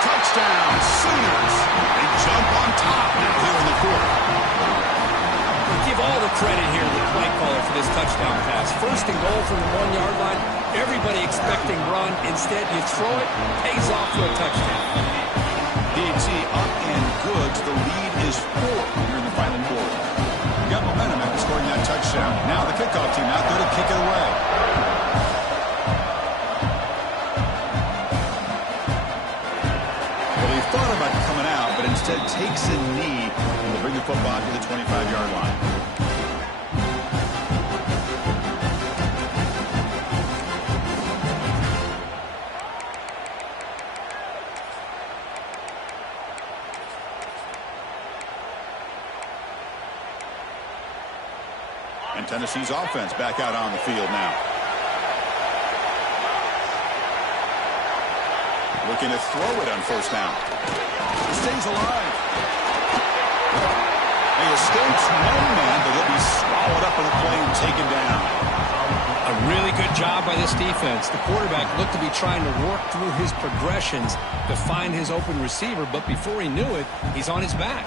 Touchdown, Sooners. They jump on top now here in the 4th. Give all the credit here to the play caller for this touchdown pass. 1st and goal from the 1-yard line. Everybody expecting run. Instead, you throw it, pays off for a touchdown. DT up and good. The lead is 4 here in the final quarter. You got momentum after scoring that touchdown. Now the kickoff team out there to kick it away. Well, he thought about coming out, but instead takes a knee and will bring the football to the 25-yard line. And Tennessee's offense back out on the field now. Looking to throw it on 1st down. He stays alive. He escapes one man, but he'll be swallowed up in the play and taken down. A really good job by this defense. The quarterback looked to be trying to work through his progressions to find his open receiver, but before he knew it, he's on his back.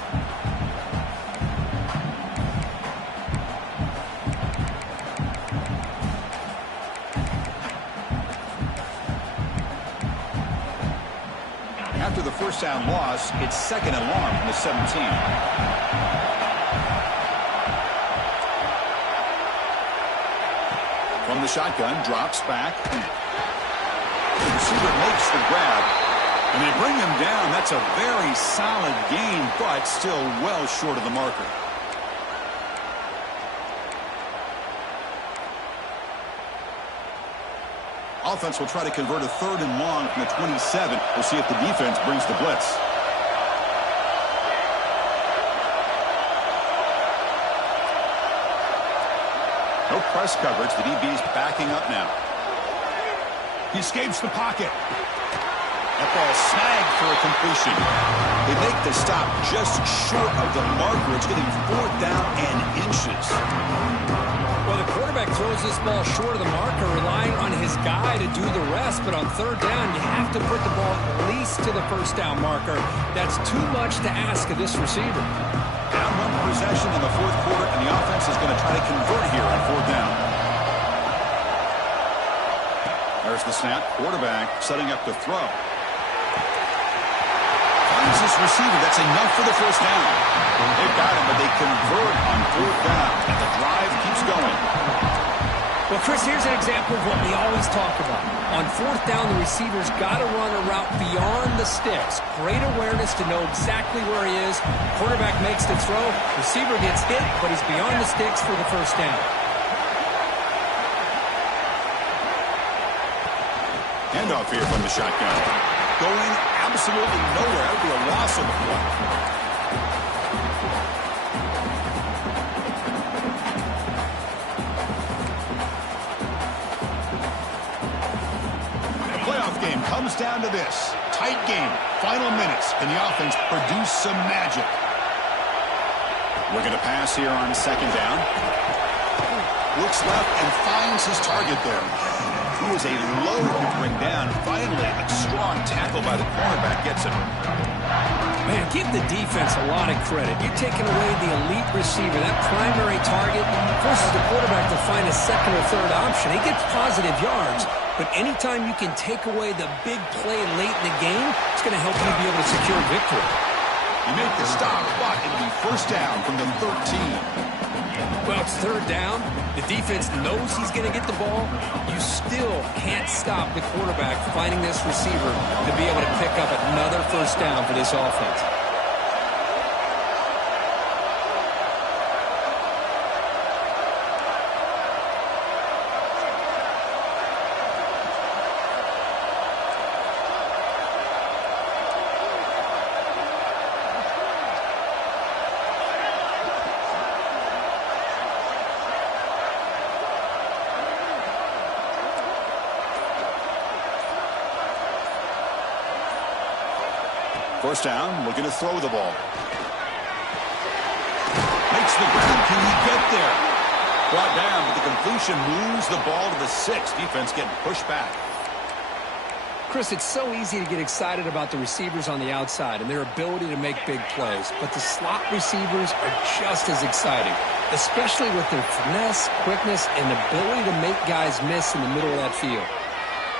After the 1st down loss, it's 2nd and long from the 17. From the shotgun, drops back. The receiver makes the grab, and they bring him down. That's a very solid gain, but still well short of the marker. Offense will try to convert a 3rd and long from the 27. We'll see if the defense brings the blitz. No press coverage. The DB's backing up now. He escapes the pocket. That ball snagged for a completion. They make the stop just short of the marker. It's getting 4th down and inches. Well, the quarterback throws this ball short of the marker, relying on his guy to do the rest. But on 3rd down, you have to put the ball at least to the 1st down marker. That's too much to ask of this receiver. Down 1 possession in the 4th quarter, and the offense is going to try to convert here on 4th down. There's the snap. Quarterback setting up to throw. Finds this receiver. That's enough for the 1st down. They've got him, but they convert on 4th down, and the drive keeps going. Well, Chris, here's an example of what we always talk about. On 4th down, the receiver's got to run a route beyond the sticks. Great awareness to know exactly where he is. Quarterback makes the throw. Receiver gets hit, but he's beyond the sticks for the 1st down. Handoff here from the shotgun. Going absolutely nowhere. That would be a loss of the play. Game comes down to this. Tight game. Final minutes. Can the offense produce some magic? Looking to pass here on 2nd down. Looks left and finds his target there. He is a load to bring down. Finally, a strong tackle by the cornerback gets him. Man, give the defense a lot of credit. You're taking away the elite receiver. That primary target forces the quarterback to find a second or third option. He gets positive yards, but anytime you can take away the big play late in the game, it's going to help you be able to secure victory. You make the stop, but it'll be first down from the 13. Well, it's third down. The defense knows he's going to get the ball. You still can't stop the quarterback finding this receiver to be able to pick up another first down for this offense. First down, looking to throw the ball. Makes the grab. Can he get there? Brought down, but the completion moves the ball to the 6. Defense getting pushed back. Chris, it's so easy to get excited about the receivers on the outside and their ability to make big plays, but the slot receivers are just as exciting, especially with their finesse, quickness, and ability to make guys miss in the middle of that field.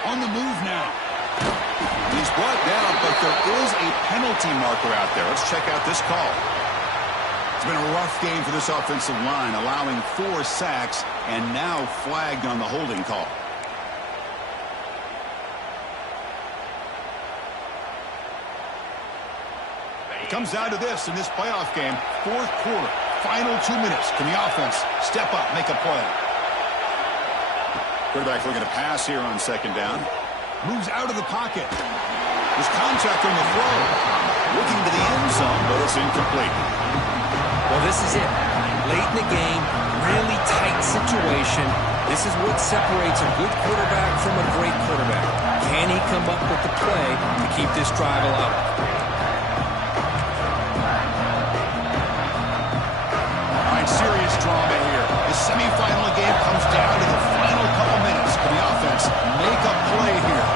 On the move now. He's brought down, but there is a penalty marker out there. Let's check out this call. It's been a rough game for this offensive line, allowing 4 sacks and now flagged on the holding call. It comes down to this in this playoff game. Fourth quarter, final 2 minutes. Can the offense step up, make a play? Quarterback looking to pass here on second down. Moves out of the pocket. There's contact on the throw. Looking to the end zone, but it's incomplete. Well, this is it. Late in the game, really tight situation. This is what separates a good quarterback from a great quarterback. Can he come up with the play to keep this drive alive? All right, serious drama here. The semifinal game comes down to the final couple minutes. Can the offense make a play here?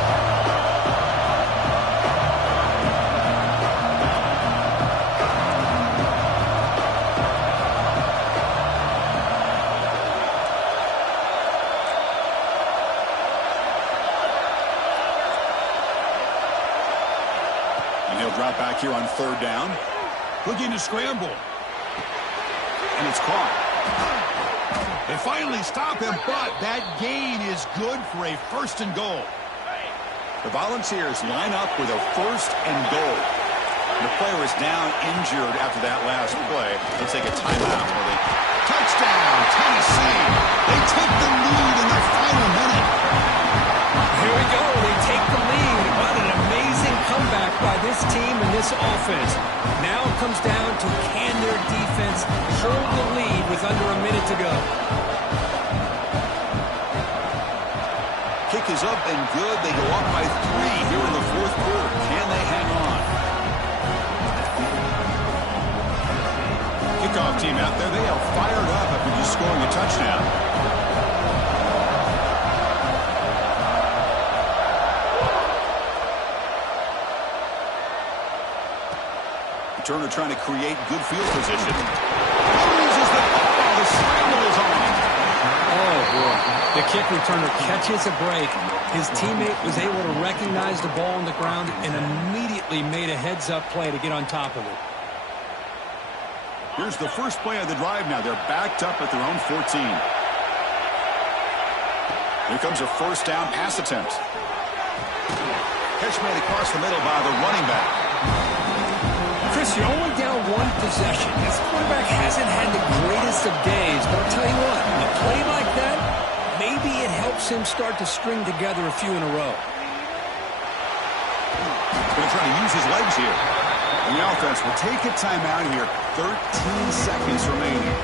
And he'll drop back here on third down. Looking to scramble. And it's caught. They finally stop him, but that gain is good for a first and goal. The Volunteers line up with a first and goal. The player is down injured after that last play. They'll take a timeout. Touchdown, Tennessee. They take the lead in the final minute. Here we go. They take the lead. What an amazing comeback by this team and this offense. Now it comes down to can their defense hold the lead with under a minute to go. Kick is up and good. They go up by 3 here in the fourth quarter. Can they hang on? Kickoff team out there. They are fired up after just scoring a touchdown. Turner trying to create good field position. Loses the ball. The scramble is on. Oh, boy. The kick returner catches a break. His teammate was able to recognize the ball on the ground and immediately made a heads-up play to get on top of it. Here's the first play of the drive now. They're backed up at their own 14. Here comes a first down pass attempt. Catch made across the middle by the running back. Chris, you're only down 1 possession. This quarterback hasn't had the greatest of days, but I'll tell you what, a play like that, maybe it helps him start to string together a few in a row. He's going to try to use his legs here. And the offense will take a timeout here. 13 seconds remaining.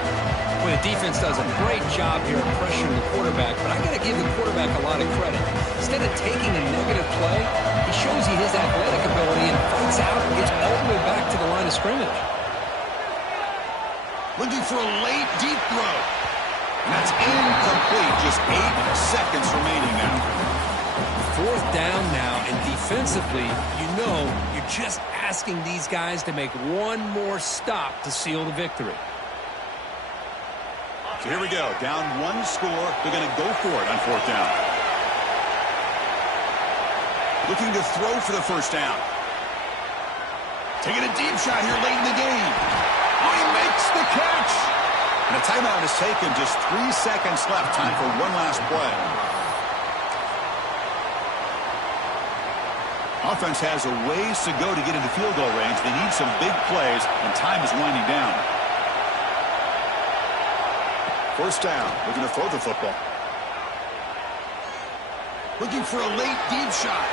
Well, the defense does a great job here of pressuring the quarterback, but I got to give the quarterback a lot of credit. Instead of taking a negative play, he shows you his athletic ability and fights out and gets all the way back to the line of scrimmage. Looking for a late, deep throw. And that's incomplete. Just 8 seconds remaining now. 4th down now, and defensively, you know you're just asking these guys to make one more stop to seal the victory. So here we go. Down 1 score. They're going to go for it on 4th down. Looking to throw for the first down. Taking a deep shot here late in the game. Oh, he makes the catch. And a timeout is taken. Just 3 seconds left. Time for one last play. Offense has a ways to go to get into field goal range. They need some big plays, and time is winding down. 1st down. Looking to throw the football. Looking for a late deep shot.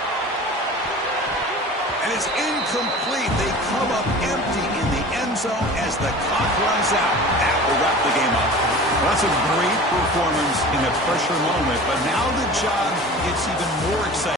And it's incomplete. They come up empty in the end zone as the clock runs out. That will wrap the game up. Well, that's a great performance in a pressure moment, but now the job gets even more exciting.